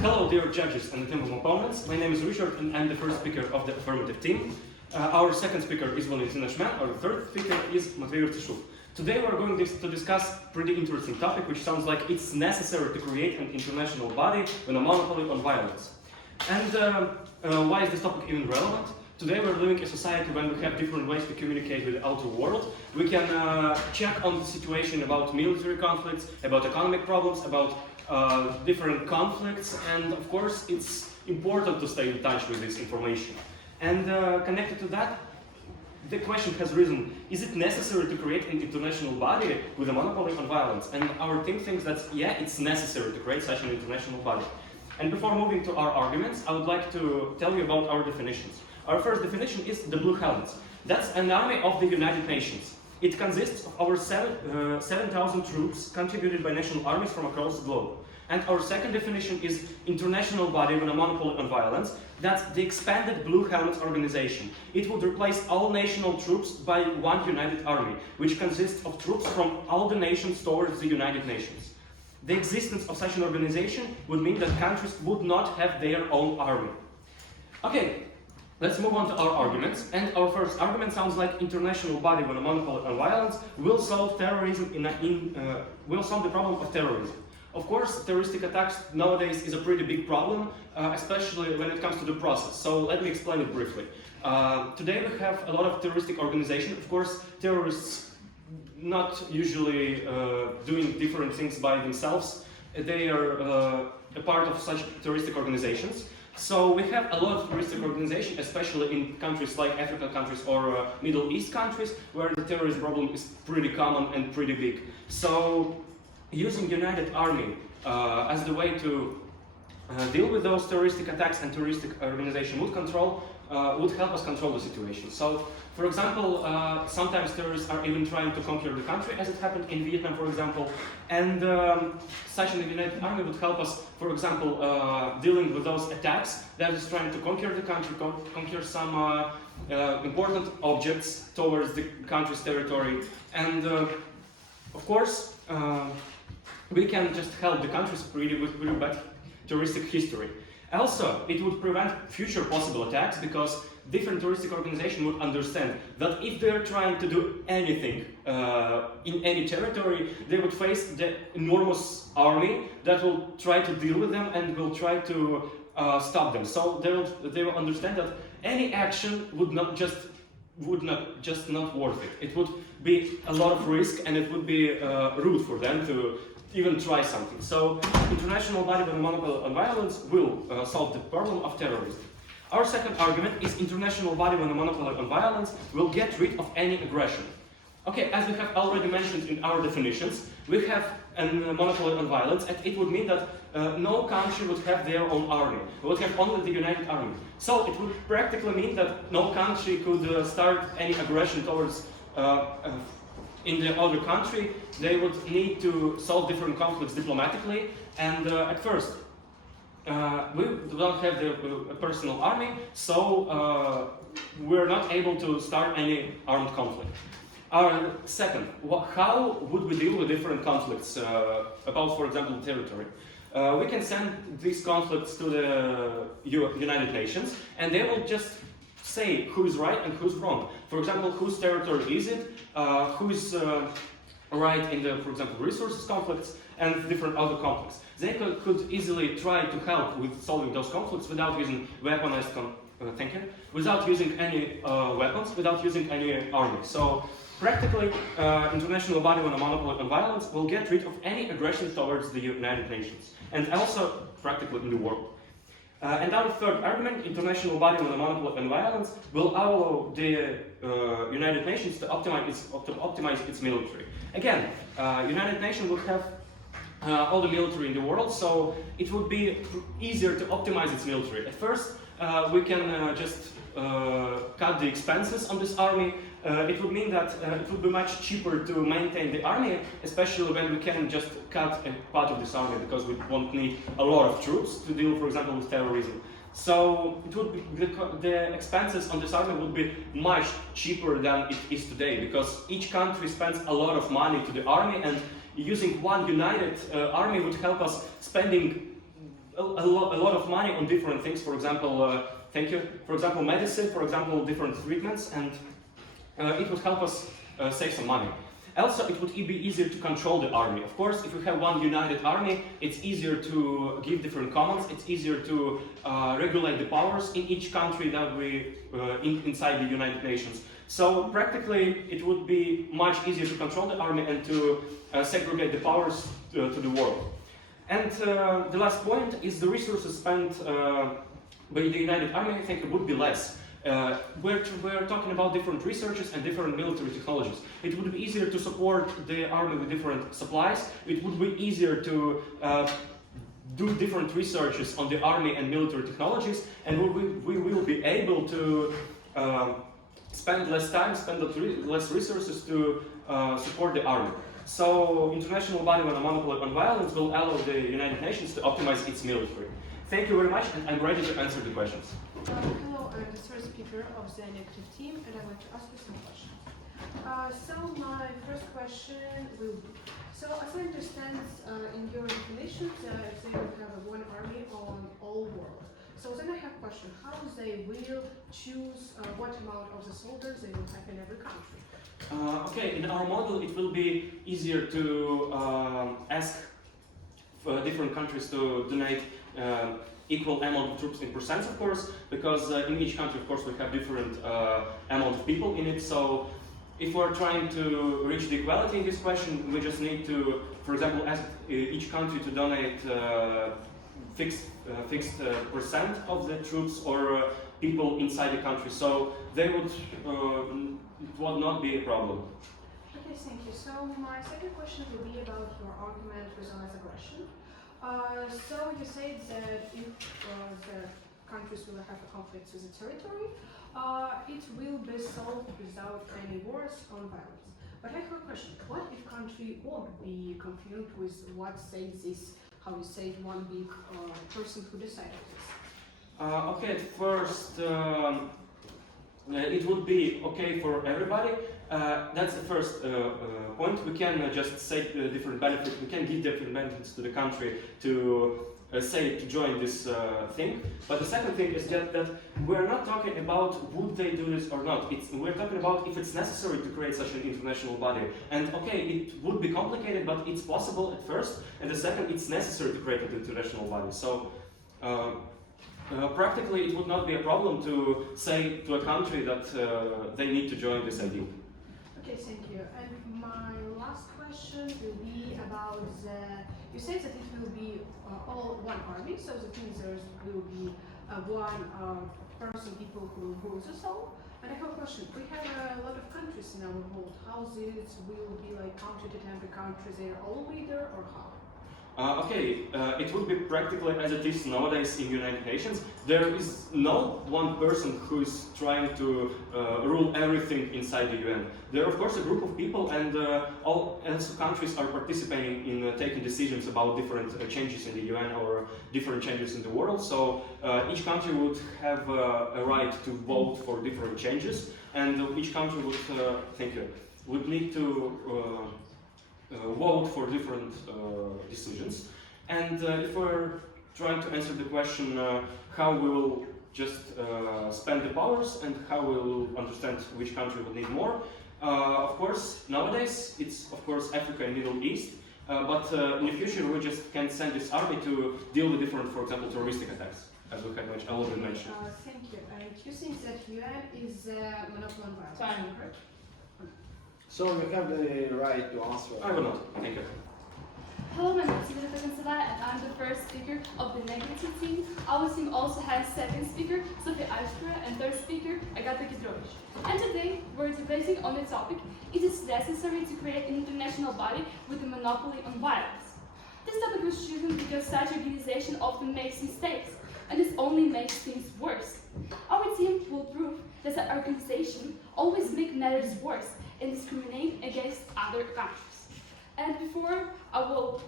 Hello, dear judges and attentive opponents. My name is Richard, and I'm the first speaker of the affirmative team. Our second speaker is Valentin Ashman. Our third speaker is Matvey Artishuk. Today we're going to discuss a pretty interesting topic, which sounds like it's necessary to create an international body with a monopoly on violence. And why is this topic even relevant? Today we're living in a society when we have different ways to communicate with the outer world. We can check on the situation about military conflicts, about economic problems, about different conflicts, and of course it's important to stay in touch with this information. And connected to that, the question has risen, is it necessary to create an international body with a monopoly on violence? And our team thinks that, yeah, it's necessary to create such an international body. And before moving to our arguments, I would like to tell you about our definitions. Our first definition is the Blue Helmets. That's an army of the United Nations. It consists of over 7,000 troops contributed by national armies from across the globe. And our second definition is international body with a monopoly on violence. That's the expanded Blue Helmets organization. It would replace all national troops by one united army, which consists of troops from all the nations towards the United Nations. The existence of such an organization would mean that countries would not have their own army. Okay. Let's move on to our arguments, and our first argument sounds like international body with a monopoly on violence will solve terrorism will solve the problem of terrorism. Of course, terroristic attacks nowadays is a pretty big problem, especially when it comes to the process. So let me explain it briefly. Today we have a lot of terroristic organizations. Of course, terrorists not usually doing different things by themselves. They are a part of such terroristic organizations. So we have a lot of terroristic organizations, especially in countries like African countries or Middle East countries, where the terrorism problem is pretty common and pretty big. So using United Army as the way to deal with those terroristic attacks and terroristic organization would help us control the situation. So, for example, sometimes terrorists are even trying to conquer the country, as it happened in Vietnam, for example, and such an United Army would help us, for example, dealing with those attacks that is trying to conquer the country, conquer some important objects towards the country's territory, and of course, we can just help the countries with pretty bad terroristic history. Also, it would prevent future possible attacks because different terroristic organizations would understand that if they're trying to do anything in any territory, they would face the enormous army that will try to deal with them and will try to stop them. So they will understand that any action would not just not worth it. It would be a lot of risk, and it would be rude for them to even try something. So, international body with a monopoly on violence will solve the problem of terrorism. Our second argument is international body with a monopoly on violence will get rid of any aggression. Okay, as we have already mentioned in our definitions, we have a monopoly on violence, and it would mean that no country would have their own army. We would have only the United Army. So it would practically mean that no country could start any aggression towards in the other country. They would need to solve different conflicts diplomatically, and at first we don't have the personal army, so we're not able to start any armed conflict. Second, how would we deal with different conflicts about, for example, territory? We can send these conflicts to the United Nations, and they will just say who's right and who's wrong. For example, whose territory is it, who's right in the, for example, resources conflicts and different other conflicts. They could easily try to help with solving those conflicts without using weaponized without using any weapons, without using any army. So practically, international body with a monopoly on violence will get rid of any aggression towards the United Nations, and also practically in the world. And our third argument, international body with a monopoly on violence will allow the United Nations to optimize its military. Again, United Nations would have all the military in the world, so it would be easier to optimize its military. At first, we can just cut the expenses on this army. It would mean that it would be much cheaper to maintain the army, especially when we can just cut a part of this army, because we won't need a lot of troops to deal, for example, with terrorism. So it would be, the expenses on this army would be much cheaper than it is today, because each country spends a lot of money to the army, and using one united army would help us spending a lot of money on different things. For example, thank you. For example, medicine. For example, different treatments, and it would help us save some money. Also, it would be easier to control the army. Of course, if you have one united army, it's easier to give different commands. It's easier to regulate the powers in each country that we inside the United Nations. So practically, it would be much easier to control the army and to segregate the powers to the world. And the last point is the resources spent by the United Army, I think it would be less. We're talking about different researches and different military technologies. It would be easier to support the army with different supplies. It would be easier to do different researches on the army and military technologies, and we will be able to spend less time, spend less resources to support the army. So, International Body on Monopoly on Violence will allow the United Nations to optimize its military. Thank you very much, and I'm ready to answer the questions. Hello, I'm the third speaker of the negative team, and I want to ask you some questions. So my first question will be, so as I understand in your information, they will have one army on all world. So then I have a question, how they will choose what amount of the soldiers they will have in every country? Okay, in our model it will be easier to ask different countries to donate equal amount of troops in percents, of course, because in each country, of course, we have different amount of people in it. So if we're trying to reach the equality in this question, we just need to, for example, ask each country to donate fixed percent of the troops or people inside the country. So they would, it would not be a problem. Okay, thank you. So my second question will be about your argument with aggression. So you said that if the countries will have a conflict with the territory, it will be solved without any wars on violence. But I have a question. What if country won't be confused with what says this, how you say it, one big person who decided this? Okay, at first, it would be okay for everybody. That's the first point. We can just say different benefits. We can give different benefits to the country to say to join this thing. But the second thing is that we're not talking about would they do this or not. We're talking about if it's necessary to create such an international body. And okay, it would be complicated, but it's possible at first. And the second, it's necessary to create an international body. So. Practically, it would not be a problem to say to a country that they need to join this idea. Okay, thank you. And my last question will be about you said that it will be all one army, so that means there will be one person, people who rule the soul. And I have a question. We have a lot of countries in our world. How this will be like counted in every country? They are all leader or how? It would be practically as it is nowadays in United Nations. There is no one person who is trying to rule everything inside the UN. There are of course a group of people, and all countries are participating in taking decisions about different changes in the UN or different changes in the world. So each country would have a right to vote for different changes, and each country would need to vote for different decisions. And if we're trying to answer the question how we will just spend the powers and how we will understand which country will need more, of course nowadays it's of course Africa and Middle East, but in the future we just can send this army to deal with different, for example, terroristic attacks, as we have already mentioned. Thank you. And you think that UN is monopoly on violence? Fine. Correct? So you have the right to answer. I will not. Thank you. Hello, my name is Iveta Kansela, and I'm the first speaker of the negative team. Our team also has second speaker, Sofia Ashkura, and third speaker, Agata Gidrovich. And today, we're debating on the topic, it is necessary to create an international body with a monopoly on violence. This topic was chosen because such organization often makes mistakes, and this only makes things worse. Our team will prove that the organization always makes matters worse and discriminate against other countries. And before I will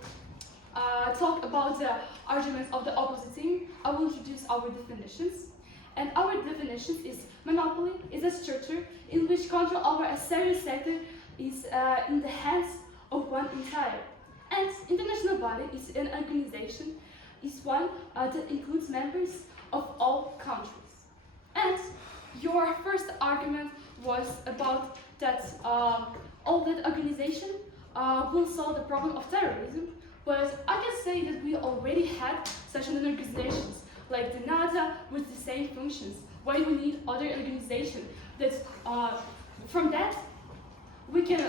talk about the arguments of the opposite team, I will introduce our definitions. And our definitions is monopoly is a structure in which control over a certain sector is in the hands of one entire. And international body is an organization is one that includes members of all countries. And your first argument was about that all that organization will solve the problem of terrorism, but I can say that we already had such an organizations like the NATO with the same functions. Why do we need other organizations that from that we can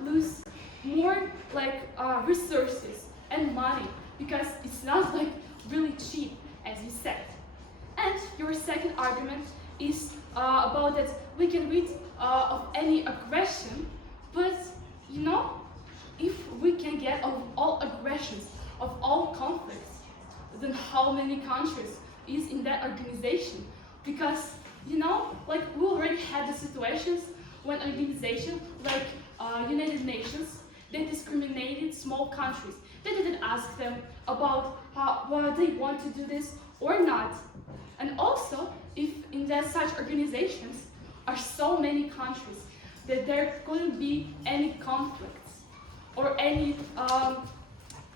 lose more like resources and money, because it's not like really cheap, as you said. And your second argument is about that we can rid of any aggression, but you know, if we can get of all aggressions, of all conflicts, then how many countries is in that organization? Because you know, like we already had the situations when organizations like United Nations, they discriminated small countries. They didn't ask them about whether they want to do this or not. And also, if in that such organizations are so many countries that there couldn't be any conflicts or any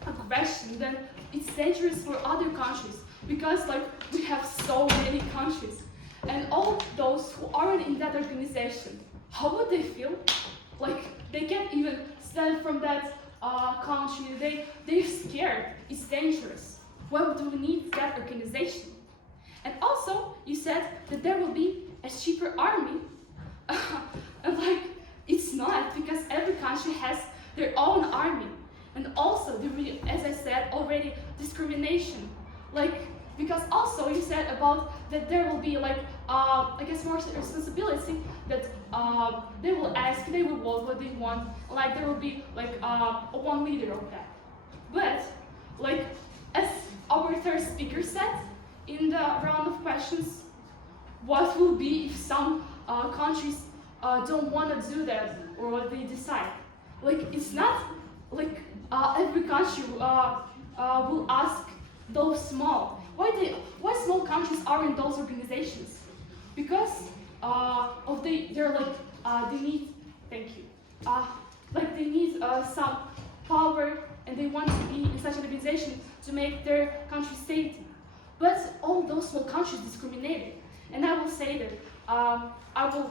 aggression, then it's dangerous for other countries, because like we have so many countries, and all those who aren't in that organization, how would they feel? Like they can't even stand from that country. They're scared. It's dangerous. Why do we need that organization? And also, you said that there will be a cheaper army. And like, it's not, because every country has their own army. And also, as I said already, discrimination. Like, because also you said about that there will be like, I guess more responsibility, that they will ask, they will vote what they want. Like there will be like one leader of that. But like, as our third speaker said, in the round of questions, what will be if some countries don't want to do that, or what they decide? Like, it's not like every country will ask those small. Why small countries are in those organizations? Because they're like they need, thank you, like they need some power, and they want to be in such an organization to make their country safety. But all those small countries discriminated. And I will say that I will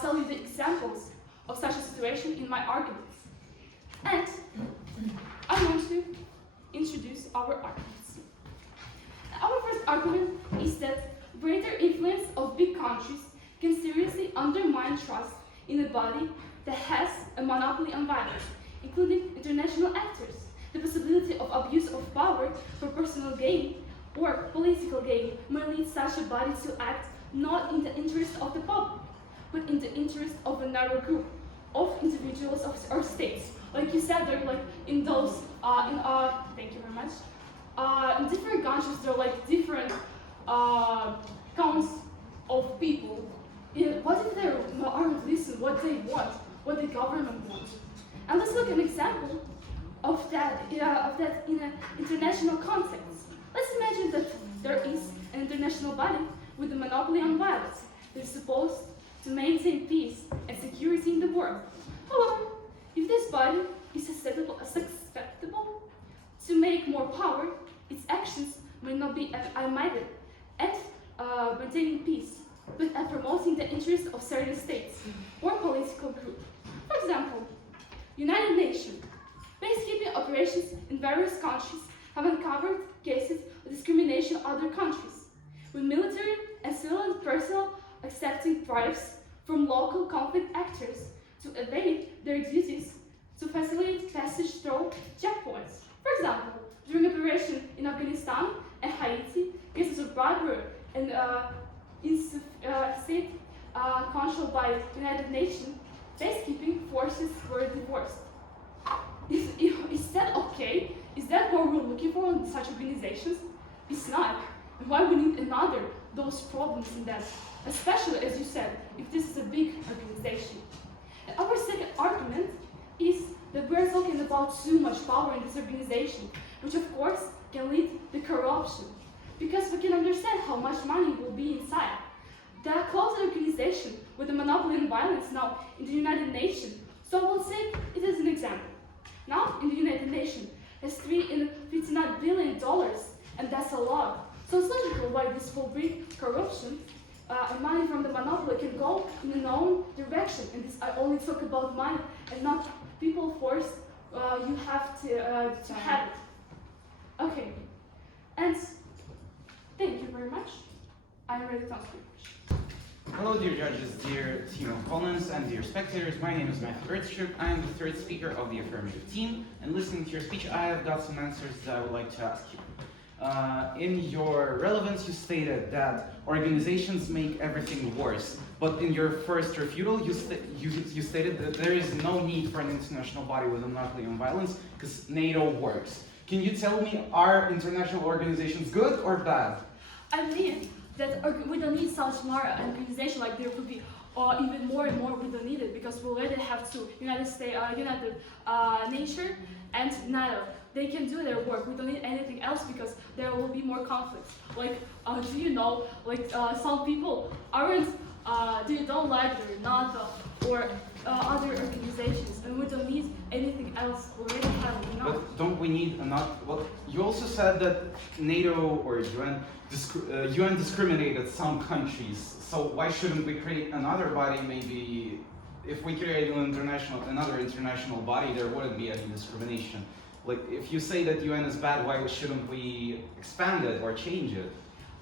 tell you the examples of such a situation in my arguments. And I want to introduce our arguments. Our first argument is that greater influence of big countries can seriously undermine trust in a body that has a monopoly on violence, including international actors. The possibility of abuse of power for personal gain or political gain may lead such a body to act not in the interest of the public, but in the interest of a narrow group of individuals or states. Like you said, they're like in those, thank you very much. In different countries, there are like different counts of people. What if they aren't listening, what they want, what the government wants? And let's look at an example of that in an international context. Let's imagine that there is an international body with a monopoly on violence that is supposed to maintain peace and security in the world. However, if this body is susceptible to make more power, its actions may not be aimed at maintaining peace, but at promoting the interests of certain states or political groups. For example, United Nations. Peacekeeping operations in various countries have uncovered cases of discrimination in other countries, with military and civil personnel accepting bribes from local conflict actors to evade their duties to facilitate passage through checkpoints. For example, during operation in Afghanistan and Haiti, cases of bribery and insufficient control by the United Nations, peacekeeping forces were divorced. Is that okay? Is that what we're looking for in such organizations? It's not. And why we need another those problems in that? Especially, as you said, if this is a big organization. And our second argument is that we're talking about too much power in this organization, which of course can lead to corruption. Because we can understand how much money will be inside. The closed organization with a monopoly on violence now in the United Nations. So we'll take it as an example. Now, in the United Nations, has $359 billion, and that's a lot. So it's logical why this will bring corruption, and money from the monopoly can go in a known direction. And this, I only talk about money and not people force. You have to have it. Okay, and thank you very much. I'm ready to answer your question. Hello, dear judges, dear team opponents, and dear spectators. My name is Matthew Ertzschuk. I am the third speaker of the affirmative team, and listening to your speech, I have got some answers that I would like to ask you. In your relevance, you stated that organizations make everything worse, but in your first refutal, you stated that there is no need for an international body with a monopoly on violence because NATO works. Can you tell me, are international organizations good or bad? I mean that we don't need such more organization, like there could be even more and more. We don't need it because we already have two United Nations and NATO. They can do their work. We don't need anything else because there will be more conflicts. Like, do you know, like some people aren't, they don't like the NATO or other organizations, and we don't need anything else. We already have enough. But don't we need enough? Well, you also said that NATO or UN discriminated some countries. So why shouldn't we create another body? Maybe if we create another international body, there wouldn't be any discrimination. Like, if you say that UN is bad, why shouldn't we expand it or change it?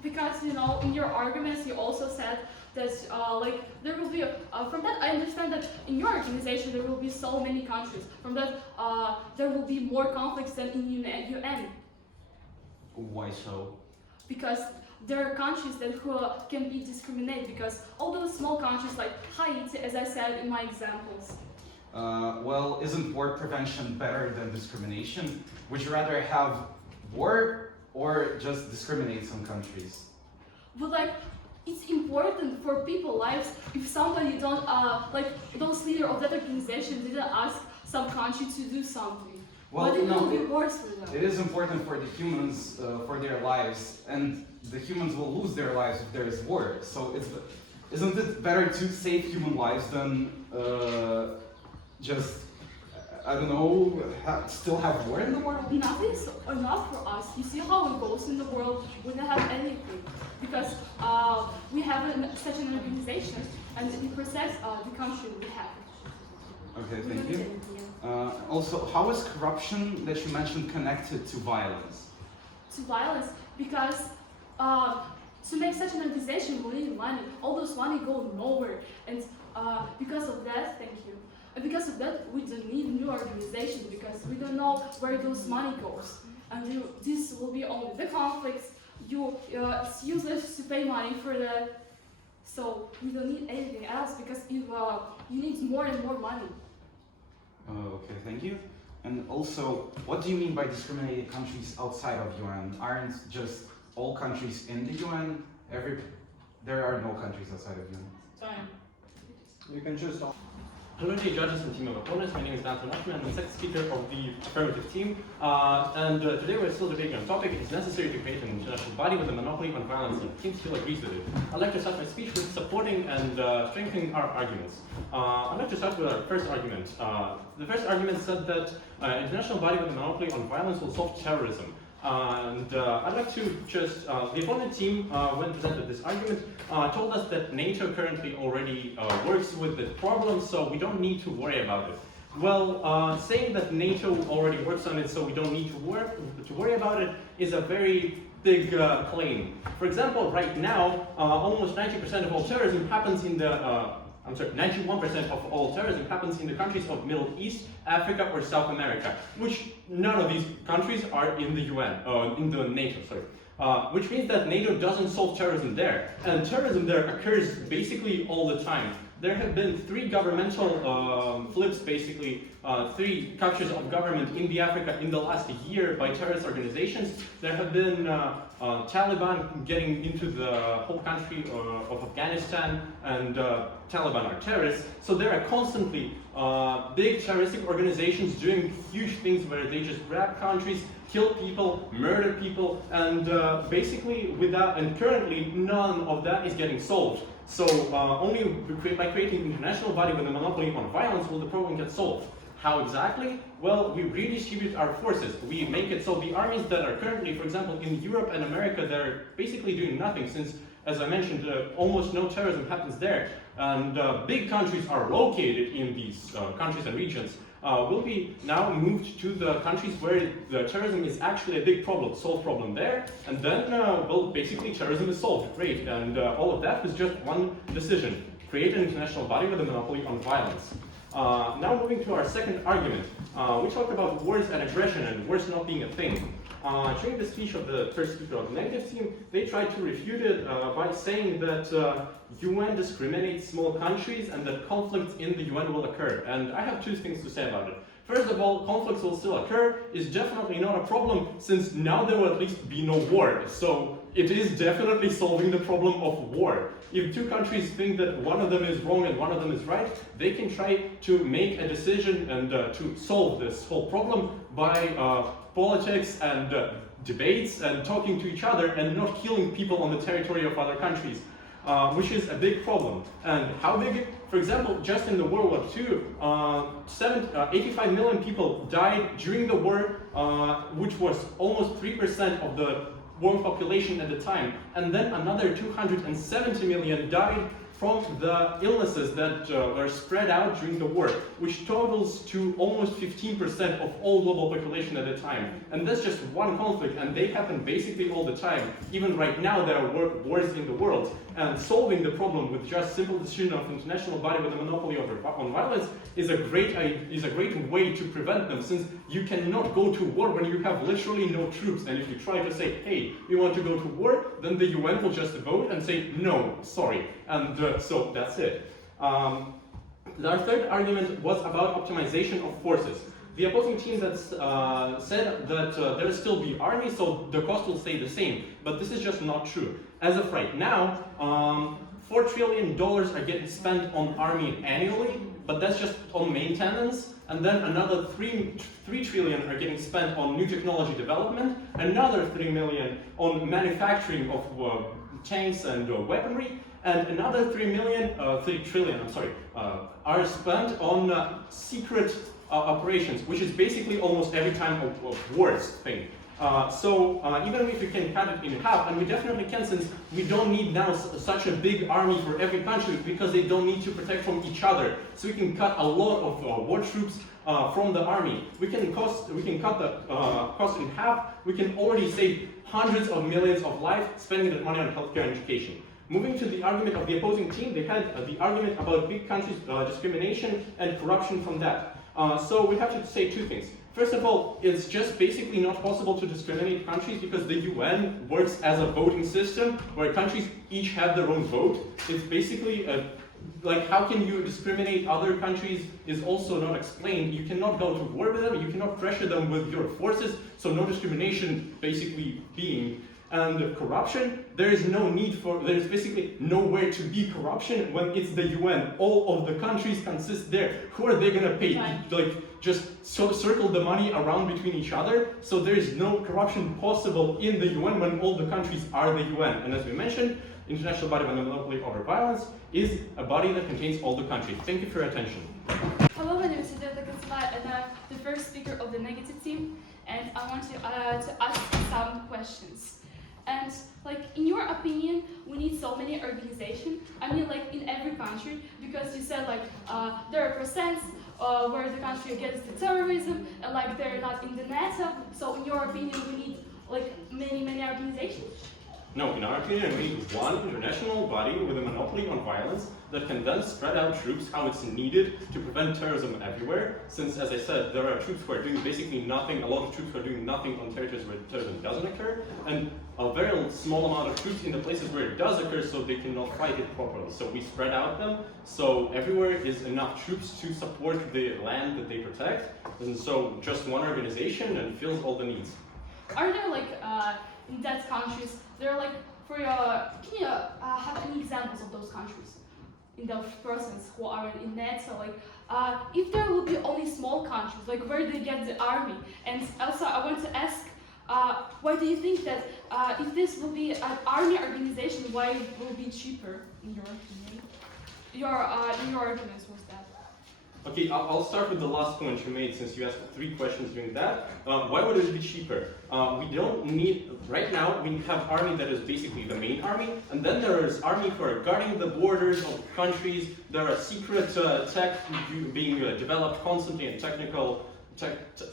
Because, you know, in your arguments, you also said that, like, there will be, from that, I understand that in your organization, there will be so many countries. From that, there will be more conflicts than in UN. Why so? Because there are countries that can be discriminated, because all those small countries like Haiti, as I said in my examples. Well, isn't war prevention better than discrimination? Would you rather have war or just discriminate some countries? But like, it's important for people's lives. If somebody don't, like those leaders of that organization didn't ask some country to do something, well, but it no, will be worse for them. It is important for the humans, for their lives, and the humans will lose their lives if there is war. So isn't it better to save human lives than just, I don't know, still have war in the world? Nothing is enough for us. You see how it goes in the world. We don't have anything because we have such an organization, and it protects the country we have. Okay, thank you. Also, how is corruption that you mentioned connected to violence? To violence, because to make such an organization, we need money. All those money go nowhere, and because of that, thank you. And because of that, we don't need new organizations because we don't know where those money goes. And this will be only the conflicts. It's useless to pay money for that. So we don't need anything else because if you need more and more money. Okay, thank you. And also, what do you mean by discriminating countries outside of UN? Aren't just all countries in the UN? There are no countries outside of UN. Fine. You can choose. Hello dear judges and team of opponents, my name is Nathan Ashman, I'm the second speaker of the affirmative team. Today we're still debating on the topic, it is necessary to create an international body with a monopoly on violence, and the team still agrees with it. I'd like to start my speech with supporting and strengthening our arguments. I'd like to start with our first argument. The first argument said that an international body with a monopoly on violence will solve terrorism. I'd like to just, the opponent team, when presented this argument, told us that NATO currently already works with the problem, so we don't need to worry about it. Well, saying that NATO already works on it, so we don't need to worry about it, is a very big claim. For example, right now, almost 90% of all terrorism happens in the 91% of all terrorism happens in the countries of Middle East, Africa, or South America, which none of these countries are in the UN, in the NATO, sorry. Which means that NATO doesn't solve terrorism there, and terrorism there occurs basically all the time. There have been 3 governmental flips, basically, 3 captures of government in the Africa in the last year by terrorist organizations. There have been Taliban getting into the whole country of Afghanistan, and Taliban are terrorists. So there are constantly big terroristic organizations doing huge things where they just grab countries, kill people, murder people, and basically currently none of that is getting solved. So only by creating an international body with a monopoly on violence will the problem get solved. How exactly? Well, we redistribute our forces. We make it so the armies that are currently, for example, in Europe and America, they're basically doing nothing since, as I mentioned, almost no terrorism happens there. And big countries are located in these countries and regions. Will be now moved to the countries where the terrorism is actually a big problem, solve problem there, and then, well, basically terrorism is solved, great. And all of that was just one decision, create an international body with a monopoly on violence. Now moving to our second argument, we talked about wars and aggression and wars not being a thing. During the speech of the first speaker of the negative team, they tried to refute it by saying that UN discriminates small countries and that conflicts in the UN will occur. And I have two things to say about it. First of all, conflicts will still occur is definitely not a problem since now there will at least be no war. So it is definitely solving the problem of war. If two countries think that one of them is wrong and one of them is right, they can try to make a decision and to solve this whole problem by politics and debates and talking to each other and not killing people on the territory of other countries, which is a big problem. And how big? For example, just in the World War II, 85 million people died during the war, which was almost 3% of the world population at the time. And then another 270 million died from the illnesses that were spread out during the war, which totals to almost 15% of all global population at the time. And that's just one conflict, and they happen basically all the time. Even right now, there are wars in the world, and solving the problem with just simple decision of international body with a monopoly on violence is a great way to prevent them, since you cannot go to war when you have literally no troops. And if you try to say, hey, we want to go to war, then the UN will just vote and say, no, sorry. And so that's it. Our third argument was about optimization of forces. The opposing team said that there will still be army, so the cost will stay the same. But this is just not true. As of right now, $4 trillion are getting spent on army annually, but that's just on maintenance. And then another 3 trillion are getting spent on new technology development, another 3 million on manufacturing of tanks and weaponry, and another 3 trillion, are spent on secret operations, which is basically almost every time of wars thing. So even if we can cut it in half, and we definitely can, since we don't need now such a big army for every country because they don't need to protect from each other. So we can cut a lot of war troops from the army. We can cut the cost in half. We can already save hundreds of millions of lives spending that money on healthcare and education. Moving to the argument of the opposing team, they had the argument about big countries' discrimination and corruption from that. So we have to say two things. First of all, it's just basically not possible to discriminate countries because the UN works as a voting system where countries each have their own vote. It's basically like, how can you discriminate other countries is also not explained. You cannot go to war with them, you cannot pressure them with your forces, so no discrimination basically being. And corruption, there is basically nowhere to be corruption when it's the UN. All of the countries consist there. Who are they gonna pay? Like, just circle the money around between each other. So there is no corruption possible in the UN when all the countries are the UN. And as we mentioned, International Body on the Monopoly over Violence is a body that contains all the countries. Thank you for your attention. Hello, my name is Sidhartha Kansala, and I'm the first speaker of the negative team. And I want to ask some questions. And like, in your opinion, we need so many organizations. I mean, like in every country, because you said like there are percents where the country against the terrorism, and like they're not in the NATO. So in your opinion, we need like many organizations? No, in our opinion, we need one international body with a monopoly on violence that can then spread out troops how it's needed to prevent terrorism everywhere. Since, as I said, there are troops who are doing basically nothing, a lot of troops who are doing nothing on territories where terrorism doesn't occur, and a very small amount of troops in the places where it does occur so they cannot fight it properly. So we spread out them, so everywhere is enough troops to support the land that they protect, and so just one organization and fills all the needs. Are there like, in that countries, they're like, can you have any examples of those countries? In those persons who are in NATO, like, if there will be only small countries, like where they get the army? And also I want to ask, why do you think that if this will be an army organization, why it will be cheaper, in your opinion? In your arguments was that? Okay, I'll start with the last point you made since you asked 3 questions during that. Why would it be cheaper? We don't need, right now, we have army that is basically the main army, and then there is army who are guarding the borders of countries. There are secret tech being developed constantly and technical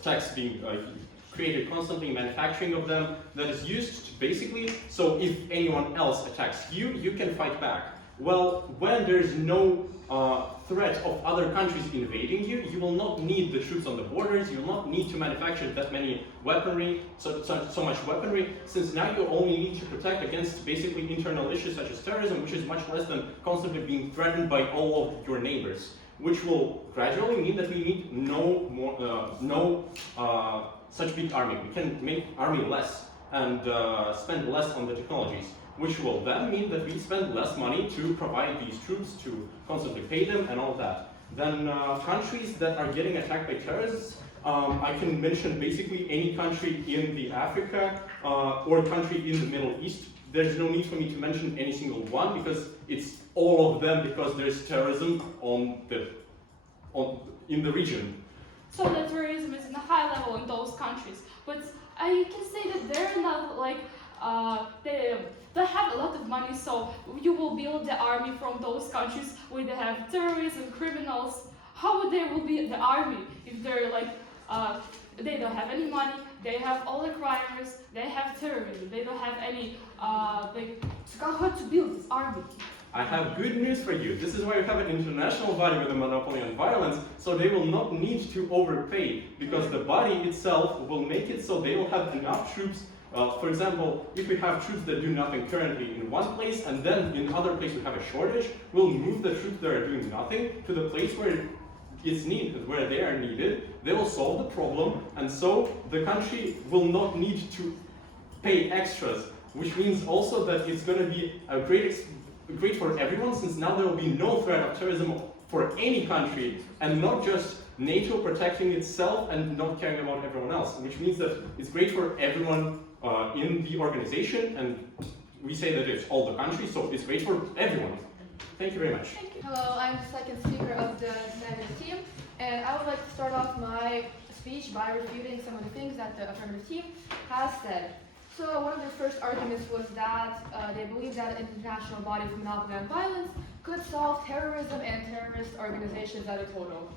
techs being created constantly, manufacturing of them that is used basically, so if anyone else attacks you, you can fight back. Well, when there's no threat of other countries invading you, you will not need the troops on the borders, you will not need to manufacture that many weaponry, so much weaponry, since now you only need to protect against basically internal issues such as terrorism, which is much less than constantly being threatened by all of your neighbors, which will gradually mean that we need no such big army. We can make army less and spend less on the technologies, which will then mean that we spend less money to provide these troops, to constantly pay them and all that. Then countries that are getting attacked by terrorists, I can mention basically any country in the Africa or country in the Middle East. There's no need for me to mention any single one because it's all of them because there's terrorism in the region. So the terrorism is in a high level in those countries, but I can say that they're not like they have a lot of money, so you will build the army from those countries where they have terrorists and criminals. How would they will be the army if they're like they don't have any money, they have all the crimes, they have terrorism, they don't have any it's hard to build this army. I have good news for you. This is why you have an international body with a monopoly on violence, so they will not need to overpay, because the body itself will make it so they will have enough troops. For example, if we have troops that do nothing currently in one place, and then in other place we have a shortage, we'll move the troops that are doing nothing to the place where it's needed, where they are needed. They will solve the problem, and so the country will not need to pay extras, which means also that it's going to be a great for everyone, since now there will be no threat of terrorism for any country, and not just NATO protecting itself and not caring about everyone else, which means that it's great for everyone in the organization, and we say that it's all the countries, so it's great for everyone. Thank you very much. Hello, I'm the second speaker of the negative team, and I would like to start off my speech by refuting some of the things that the affirmative team has said. So one of their first arguments was that they believe that an international body for monopoly on violence could solve terrorism and terrorist organizations at a total.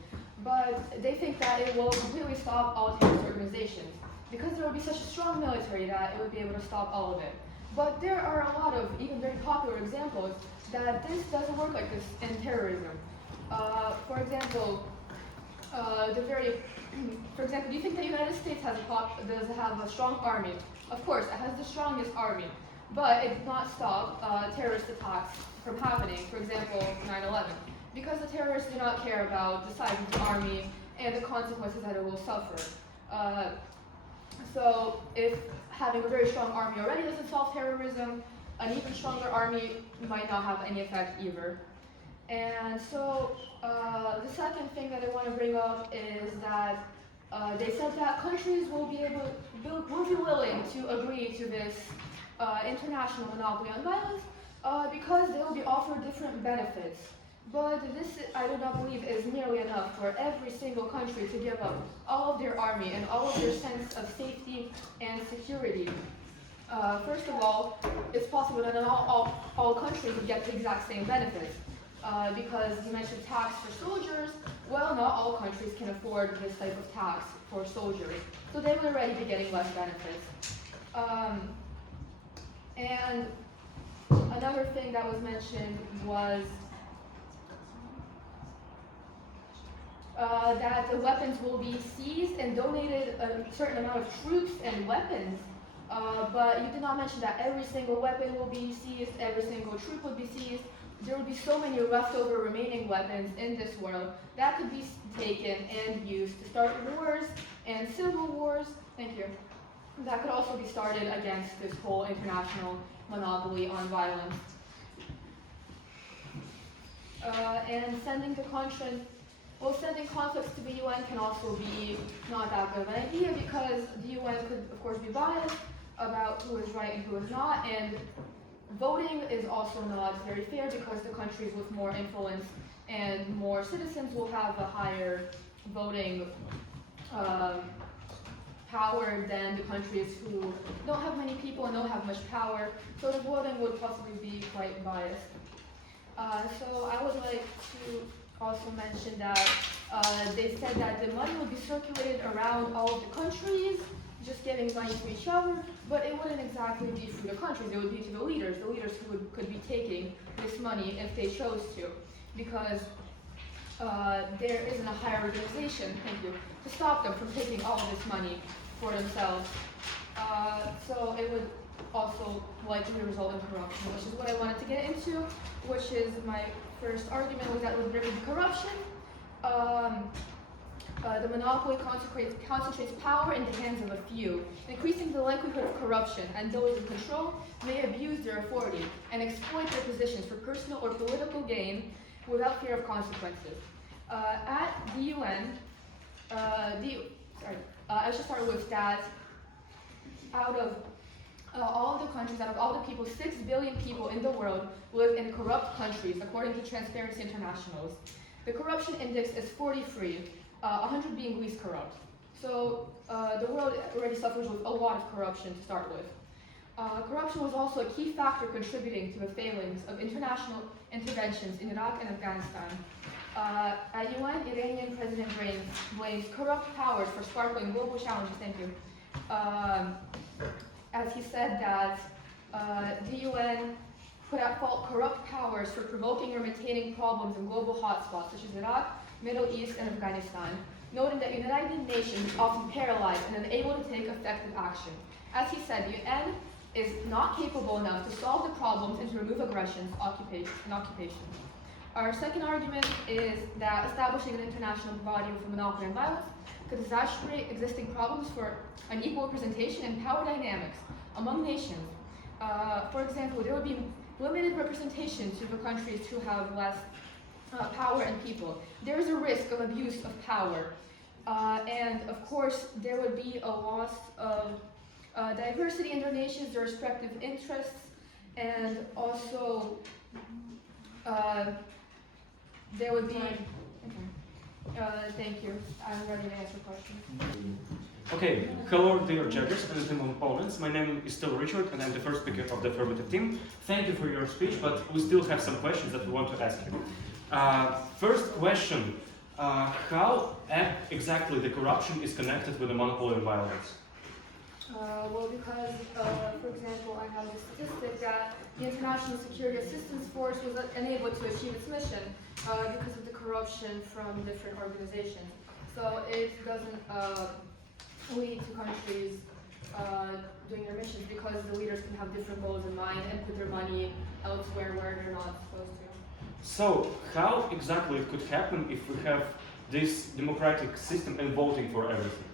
But they think that it will completely stop all terrorist organizations, because there will be such a strong military that it would be able to stop all of it. But there are a lot of even very popular examples that this doesn't work like this in terrorism. For example, do you think the United States does have a strong army? Of course, it has the strongest army, but it did not stop terrorist attacks from happening. For example, 9/11, because the terrorists do not care about the size of the army and the consequences that it will suffer. So if having a very strong army already doesn't solve terrorism, an even stronger army might not have any effect either. And so the second thing that I want to bring up is that they said that countries will be willing to agree to this international monopoly on violence because they will be offered different benefits. But this, I do not believe, is nearly enough for every single country to give up all of their army and all of their sense of safety and security. First of all, it's possible that not all countries would get the exact same benefits. Because you mentioned tax for soldiers, well, not all countries can afford this type of tax for soldiers, so they would already be getting less benefits. And another thing that was mentioned was that the weapons will be seized and donated a certain amount of troops and weapons. But you did not mention that every single weapon will be seized, every single troop would be seized. There would be so many leftover remaining weapons in this world that could be taken and used to start wars and civil wars. Thank you. That could also be started against this whole international monopoly on violence. And sending conflicts to the UN can also be not that good of an idea, because the UN could, of course, be biased about who is right and who is not, and voting is also not very fair because the countries with more influence and more citizens will have a higher voting power than the countries who don't have many people and don't have much power, so the voting would possibly be quite biased. So I would like to also mention that they said that the money would be circulated around all of the countries, just giving money to each other, but it wouldn't exactly be through the countries, it would be to the leaders who could be taking this money if they chose to, because there isn't a higher organization, thank you, to stop them from taking all of this money for themselves. So it would also likely result in corruption, which is what I wanted to get into, which is my first argument was that with corruption, the monopoly concentrates power in the hands of a few, increasing the likelihood of corruption, and those in control may abuse their authority and exploit their positions for personal or political gain without fear of consequences. At the UN, I should start with that out of all of the countries, out of all the people, 6 billion people in the world live in corrupt countries, according to Transparency International's. The corruption index is 43, 100 being least corrupt. So the world already suffers with a lot of corruption to start with. Corruption was also a key factor contributing to the failings of international interventions in Iraq and Afghanistan. At UN, Iranian President blames corrupt powers for sparkling global challenges. Thank you. As he said that the UN put at fault corrupt powers for provoking or maintaining problems in global hotspots such as Iraq, Middle East, and Afghanistan, noting that United Nations is often paralyzed and unable to take effective action. As he said, the UN is not capable enough to solve the problems and to remove aggressions and occupation. Our second argument is that establishing an international body with a monopoly on violence could exacerbate existing problems for unequal representation and power dynamics among nations. For example, there would be limited representation to the countries who have less power and people. There is a risk of abuse of power. And of course, there would be a loss of diversity in their nations, their respective interests, and also there would be. Thank you. I'm ready to answer questions. Okay, hello dear judges and team opponents. My name is still Richard and I'm the first speaker of the affirmative team. Thank you for your speech, but we still have some questions that we want to ask you. First question, how exactly the corruption is connected with the monopoly on violence? Well, because, for example, I have the statistic that the International Security Assistance Force was unable to achieve its mission because of the corruption from different organizations. So it doesn't lead to countries doing their missions because the leaders can have different goals in mind and put their money elsewhere where they're not supposed to. So, how exactly it could happen if we have this democratic system and voting for everything?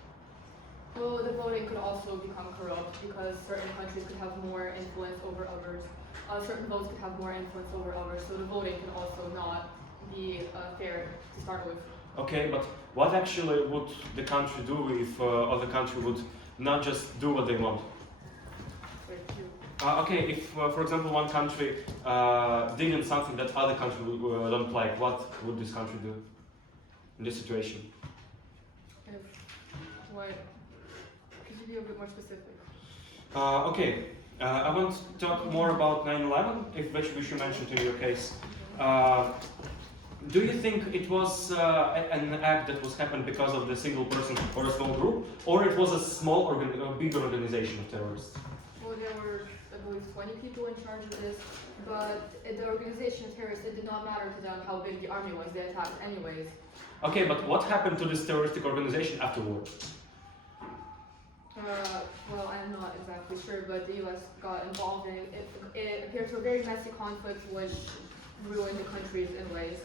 Well, the voting could also become corrupt because certain countries could have more influence over others. Certain votes could have more influence over others, so the voting could also not be fair to start with. Okay, but what actually would the country do if other country would not just do what they want? Okay, if for example one country did something that other country don't like, what would this country do in this situation? Could you be a bit more specific? Okay, I want to talk more about 9/11, which you mentioned in your case. Do you think it was an act that was happened because of the single person or a small group, or it was a bigger organization of terrorists? Well, there were, I believe, 20 people in charge of this, but the organization of terrorists, it did not matter to them how big the army was, they attacked anyways. Okay, but what happened to this terroristic organization afterward? Well, I'm not exactly sure, but the US got involved in it. It appeared to a very messy conflict which ruined the countries in ways.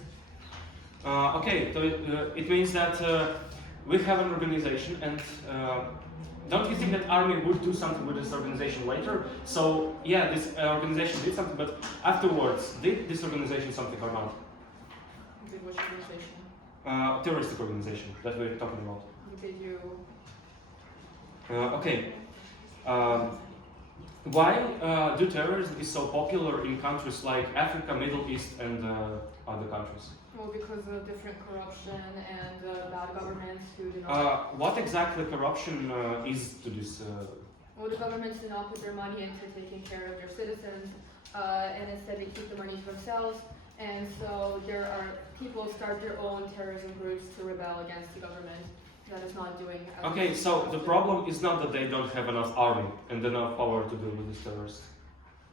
Okay, so it means that we have an organization, and don't you think that army would do something with this organization later? So yeah, this organization did something, but afterwards, did this organization something or not? Did which organization? Terroristic organization that we're talking about. Did you? Okay. Why do terrorism is so popular in countries like Africa, Middle East, and other countries? Well, because of different corruption and bad governments who do not. What exactly corruption is to this? Well, the governments do not put their money into taking care of their citizens, and instead they keep the money to themselves. And so there are people start their own terrorism groups to rebel against the government that is not doing. Okay, so the problem is not that they don't have enough army and enough power to deal with these terrorists.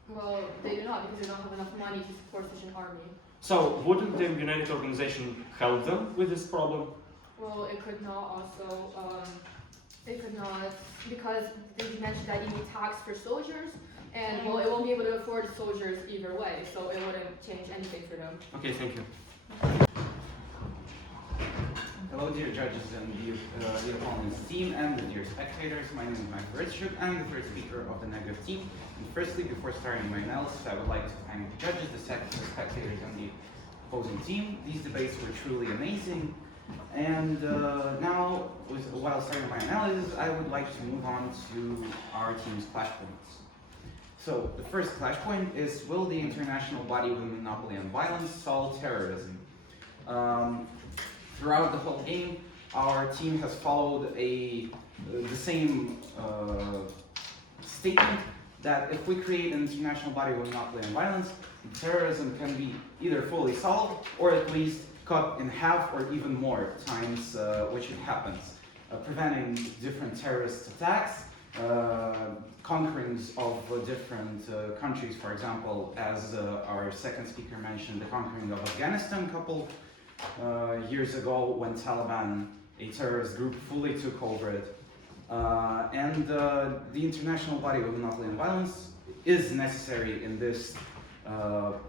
Well, they do not because they don't have enough money to support such an army. So wouldn't the United Organization help them with this problem? Well, it could not also. It could not because they mentioned that you need tax for soldiers, and well, it won't be able to afford soldiers either way, so it wouldn't change anything for them. Okay, thank you. Hello, dear judges and the opponent's team and the dear spectators. My name is Mike Ritzchuk. I'm the third speaker of the negative team. And firstly, before starting my analysis, I would like to thank the judges, the spectators, and the opposing team. These debates were truly amazing. And now, while starting my analysis, I would like to move on to our team's clash points. So, the first clash point is, will the international body with monopoly on violence solve terrorism? Throughout the whole game, our team has followed the same statement that if we create an international body with monopoly on violence, terrorism can be either fully solved or at least cut in half or even more times which it happens, preventing different terrorist attacks, conquerings of different countries, for example, as our second speaker mentioned, the conquering of Afghanistan a couple years ago when Taliban, a terrorist group, fully took over it. And the international body with monopoly on violence is necessary in this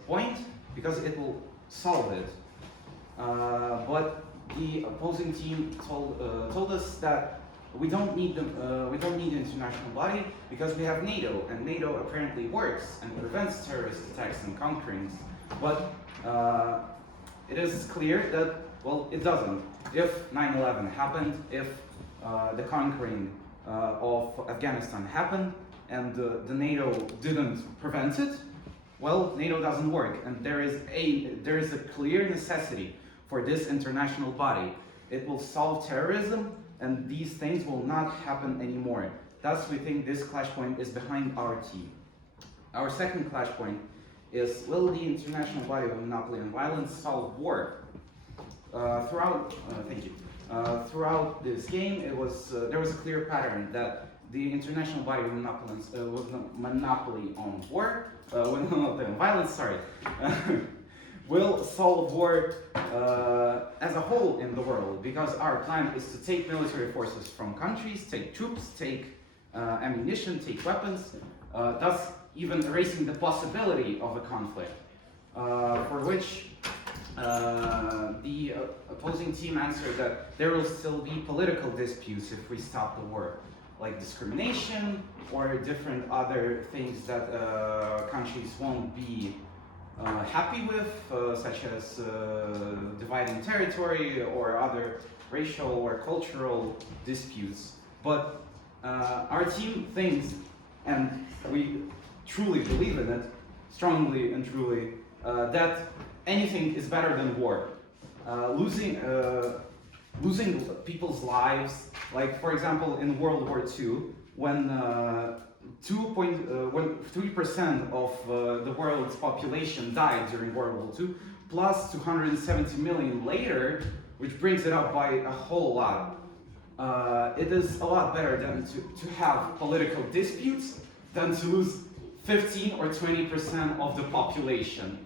point because it will solve it. But the opposing team told us that we don't need the international body because we have NATO, and NATO apparently works and prevents terrorist attacks and conquerings. But it is clear that, well, it doesn't. If 9/11 happened, if the conquering of Afghanistan happened, and the NATO didn't prevent it, well, NATO doesn't work, and there is a clear necessity for this international body. It will solve terrorism, and these things will not happen anymore. Thus, we think this clash point is behind our team. Our second clash point is, will the international body of monopoly on violence solve war? Throughout this game, there was a clear pattern that the international body of monopoly on war, with monopoly on violence, will solve war as a whole in the world, because our plan is to take military forces from countries, take troops, take ammunition, take weapons, thus even erasing the possibility of a conflict, for which the opposing team answered that there will still be political disputes if we stop the war, like discrimination or different other things that countries won't be happy with, such as dividing territory or other racial or cultural disputes. But our team thinks, and we truly believe in it, strongly and truly, that anything is better than war. Losing people's lives, like for example in World War II, when 3% of the world's population died during World War II, plus 270 million later, which brings it up by a whole lot. It is a lot better than to have political disputes than to lose 15 or 20% of the population.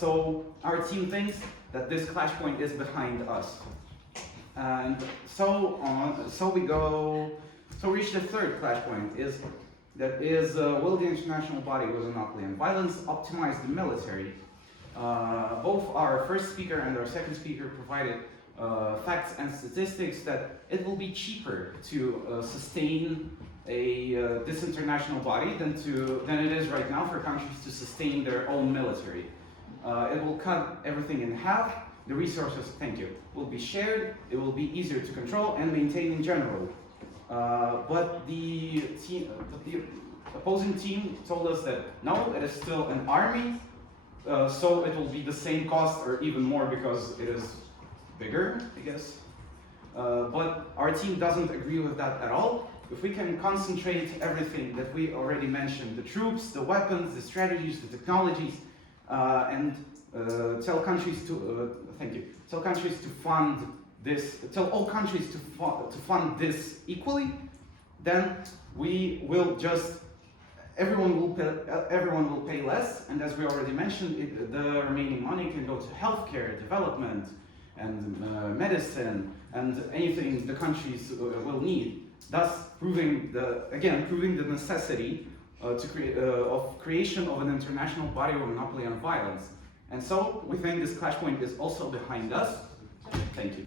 So our team thinks that this clash point is behind us. And so we reach the third clash point, will the international body with monopoly on violence optimize the military? Both our first speaker and our second speaker provided facts and statistics that it will be cheaper to sustain this international body than it is right now for countries to sustain their own military. It will cut everything in half. The resources, will be shared. It will be easier to control and maintain in general. But the opposing team told us that no, it is still an army, so it will be the same cost or even more because it is bigger, I guess. But our team doesn't agree with that at all. If we can concentrate everything that we already mentioned, the troops, the weapons, the strategies, the technologies, and tell countries to tell countries to fund this, tell all countries to fund this equally, then we will just everyone will pay less, and as we already mentioned, the remaining money can go to healthcare, development, and medicine, and anything the countries will need. Thus, proving the necessity of creation of an international body of monopoly on violence. And so, we think this clash point is also behind us. Thank you.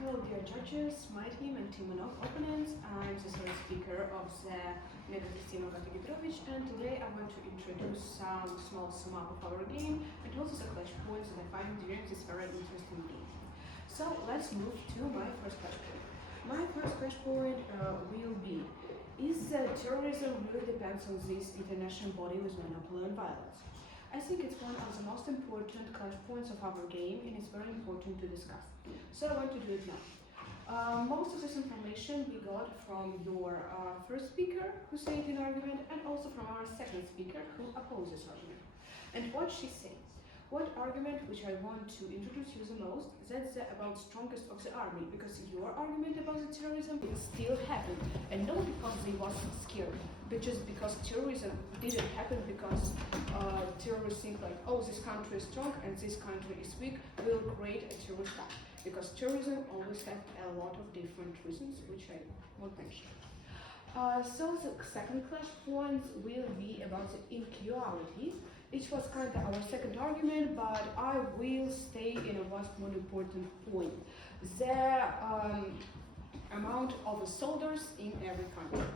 Hello dear judges, my team and team of opponents. I'm the third speaker of the negative team of RigaGo, and today I want to introduce some small sum up of our game and also the clash points that I find during this very interesting game. So let's move to my first clash point. My first clash point will be, is terrorism really depends on this international body with monopoly on violence? I think it's one of the most important clash points of our game, and it's very important to discuss. So I want to do it now. Most of this information we got from your first speaker who said an argument, and also from our second speaker who opposes argument. And what she says, what argument which I want to introduce you the most, that's about strongest of the army, because your argument about the terrorism will still happen, and not because they was scared, but just because terrorism didn't happen because terrorists think like, oh, this country is strong and this country is weak, will create a terrorist attack. Because terrorism always has a lot of different reasons, which I won't mention. So the second clash point will be about the inequality. It was kind of our second argument, but I will stay in a much more important point. The amount of soldiers in every country.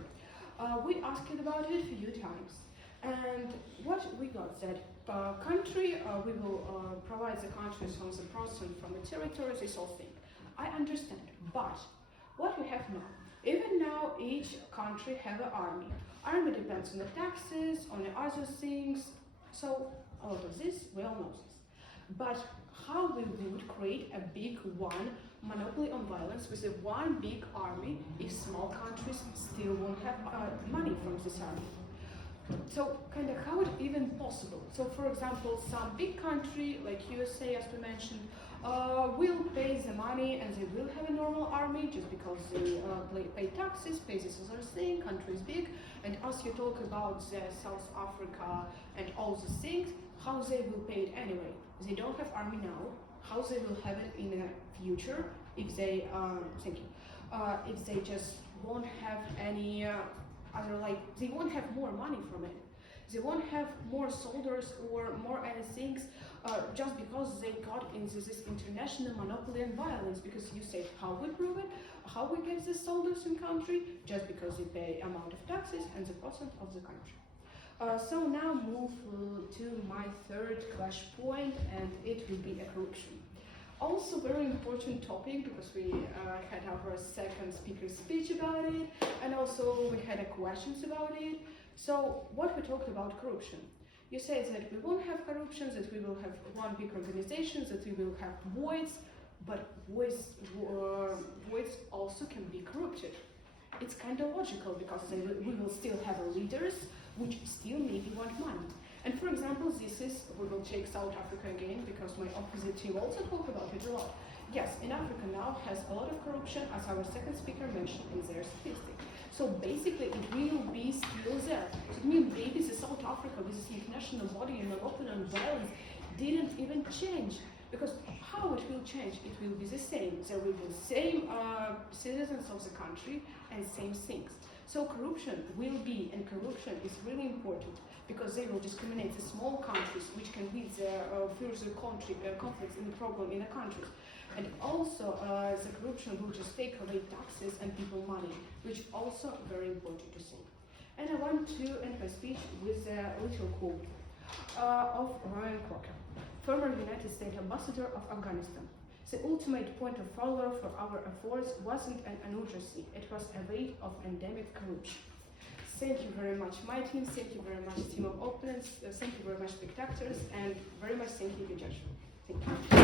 We asked about it a few times, and what we got that country, we will provide the countries from the person from the territory, this whole thing. I understand, but what we have now, even now each country have an army. Army depends on the taxes, on the other things, so a lot of this, we all know this. But how we would create a big one monopoly on violence with a one big army if small countries still won't have money from this army? So kind of how it even possible? So for example, some big country like USA, as we mentioned, will pay the money and they will have a normal army just because they pay taxes, pay this other thing, country is big. And as you talk about the South Africa and all the things, how they will pay it anyway? They don't have army now. How they will have it in the future if they, if they just won't have any they won't have more money from it. They won't have more soldiers or more any things just because they got into this international monopoly and violence. Because you said how we prove it, how we get the soldiers in country, just because they pay amount of taxes and the percent of the country. So now move to my third clash point, and it will be a corruption. Also very important topic because we had our second speaker's speech about it, and also we had questions about it. So what we talked about corruption. You say that we won't have corruption, that we will have one big organization, that we will have voids, but voids also can be corrupted. It's kind of logical because we will still have leaders which still maybe want money. And for example, we will take South Africa again because my opposite team also talk about it a lot. Yes, in Africa now has a lot of corruption, as our second speaker mentioned in their statistic. So basically it will be still there. So it means maybe the South Africa with this international body and monopoly on violence didn't even change. Because how it will change? It will be the same. There will be the same citizens of the country and same things. So corruption will be, and corruption is really important because they will discriminate the small countries which can lead the further conflicts in the problem in the countries. And also the corruption will just take away taxes and people money, which also very important to say. And I want to end my speech with a little quote of Ryan Crocker, former United States ambassador of Afghanistan. The ultimate point of failure for our efforts wasn't an emergency, it was a rate of endemic corruption. Thank you very much, my team. Thank you very much, team of opponents. Thank you very much, spectators, and very much thank you, judge. Thank you.